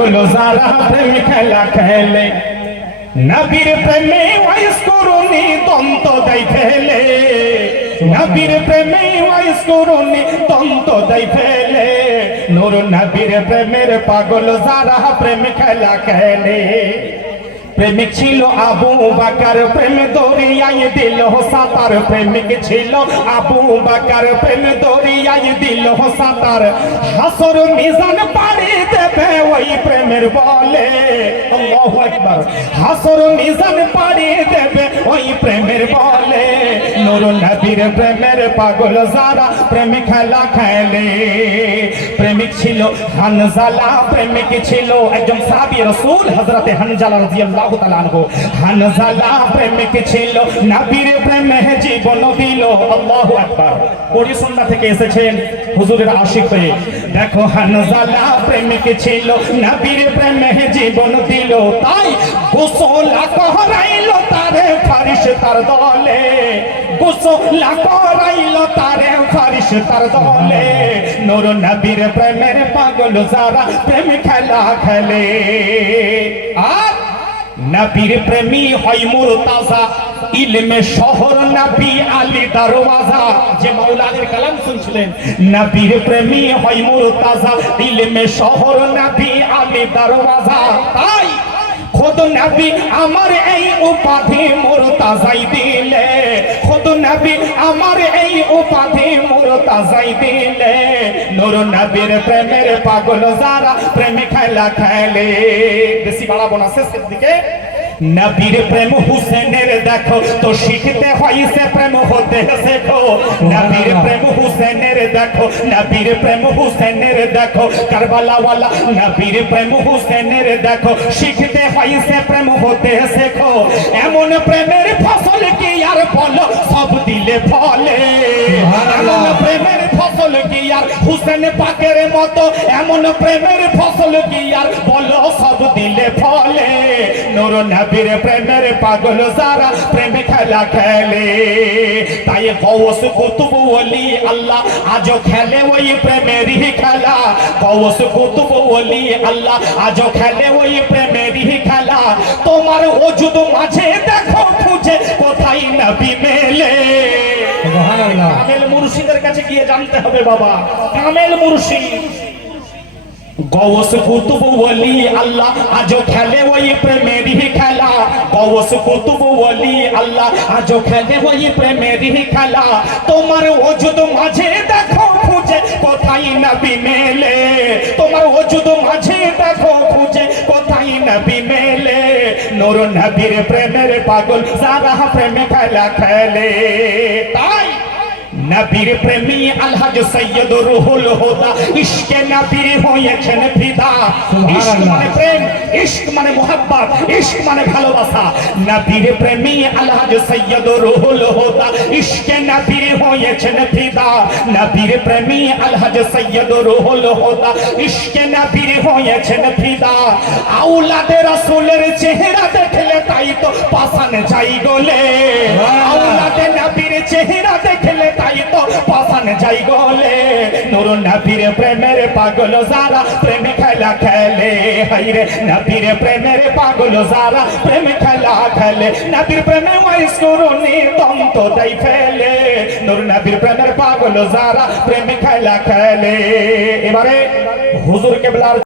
পাগল যারা প্রেম খেলা খেলে, নবীর প্রেমে ওয়াইস করুনি, দন্ত দেই ফেলে। নবীর প্রেমে ওয়াইস করুনি, দন্ত দেই ফেলে। নূর নবীর প্রেমের পাগল, যারা প্রেম খেলা খেলে প্রেমিক ছিল আবু বাকার, প্রেম দরিয়ায় দিল সাতার। প্রেমিক ছিল আবু বাকার, প্রেম দরিয়ায় দিল সাতার। হাসর মিজান পাড়ি দেবে ওই প্রেমের বলে। আল্লাহু আকবার। হাসর মিজান পাড়ি দেবে ওই প্রেমের বলে। নূর নবীর প্রেমের পাগল যারা প্রেম খেলা খেলে। প্রেমিক ছিল হানজালা, প্রেমিক ছিল একজন সাহাবী রাসূল হযরতে হানজালা রাদিয়াল্লাহু তাআলা আনহু। হানজালা, প্রেমিক ছিল নবীর প্রেমে জীবন দিল। আল্লাহু আকবার। সুন্নাহ থেকে এসেছেন হুজুরের আশিক হয়ে। দেখো হানজালা, প্রেমিক ছিল নবীর প্রেমে জীবন দিল। তাই গোসল করাইল তারে ফারিস তার দলে গোসল করাইল তারে ফারিস তার দলে নূর নবীর প্রেমের পাগল যারা প্রেম খেলা খেলে আর নবীর প্রেমী হয় মুরতাজা ইলমে শহর নবী আলী দরওয়াজা, যে মাওলাদের কালাম শুনছিলেন, নবীর প্রেমী হয় মুরতাজা ইলমে শহর নবী আলী দরওয়াজা, তাই নবী আমার এই উপাধি মুরতাজাই দিলে। খোদ নবী আমার এই উপাধি মুরতাজাই দিলে। নূর নবীর প্রেমের পাগল যারা প্রেমে খেলা খেলে। বেশি বাড়াবো না, শেষের দিকে। নবীর প্রেম হুসেনের দেখো, তো শিখতে হয় সে প্রেম হতে শেখো। নবীর প্রেম দেখো, নবীর প্রেম হুসেনের দেখো কারবালা ওয়ালা নবীর প্রেম হুসেনের দেখো, শিখতে হয় সে প্রেম হতে শেখো। এমন প্রেমের ফসল কি আর বলো, সব দিলে ফলে। এমন প্রেমের ফসল কি আর হুসেন পাকের মতো, এমন প্রেমের ফসল কি আর বলো, সব দিলে ফলে। নূর নবীর প্রেমের পাগল যারা প্রেম খেলা খেলে। গৌস কুতুব ওলি আল্লাহ আজ খেলে ওই প্রেমেরই খেলা। গৌস কুতুব ওলি আল্লাহ আজ খেলে ওই প্রেমেরই খেলা। তোমার ওজুদ মাঝে দেখো খুঁজে কোথায় নবী মেলে। কামেল মুর্শিদের কাছে গিয়ে জানতে হবে বাবা কামেল মুর্শিদ। গৌস কুতুব ওলি, আল্লাহ আজও খেলে ওই প্রেমেরই খেলা। গৌস কুতুব ওলি, আল্লাহ আজও খেলে ওই প্রেমেরই খেলা। তোমার ওজুদ মাঝে দেখো খুঁজে, কোথায় নবী মেলে? তোমার ওজুদ মাঝে দেখো খুঁজে, কোথায় নবী মেলে? নূর নবীর প্রেমের পাগল সারা প্রেমে খেলা খেলে। নবীর প্রেমী আলহাজ সৈয়দ রুহুল হুদা ইশকে নবীর হয়েছেন ফিদা ইশক মানে প্রেম ইশক মানে মোহাব্বত ইশক মানে ভালোবাসা নবীর প্রেমী আলহাজ সৈয়দ রুহুল হুদা ইশকে নবীর হয়েছেন ফিদা নবীর প্রেমী আলহাজ সৈয়দ রুহুল হুদা ইশকে নবীর হয়েছেন ফিদা আউলাদে রাসূলের চেহারা দেখলে তাই তো পাসান যাই গলে আউলাদে নবীর চেহারা দেখলে তাই তো পাসান যাই গলে। নূর নবীর প্রেমের পাগল যারা, প্রেম খেলা খেলে। হাইরে নবীর প্রেমের পাগল যারা, প্রেম খেলা খেলে। নবীর প্রেমে ওয়াইস করুনি দন্ত দেই ফেলে। নুর নবীর প্রেমের পাগল যারা, প্রেম খেলা খেলে। এবারে হুজুর কেবলার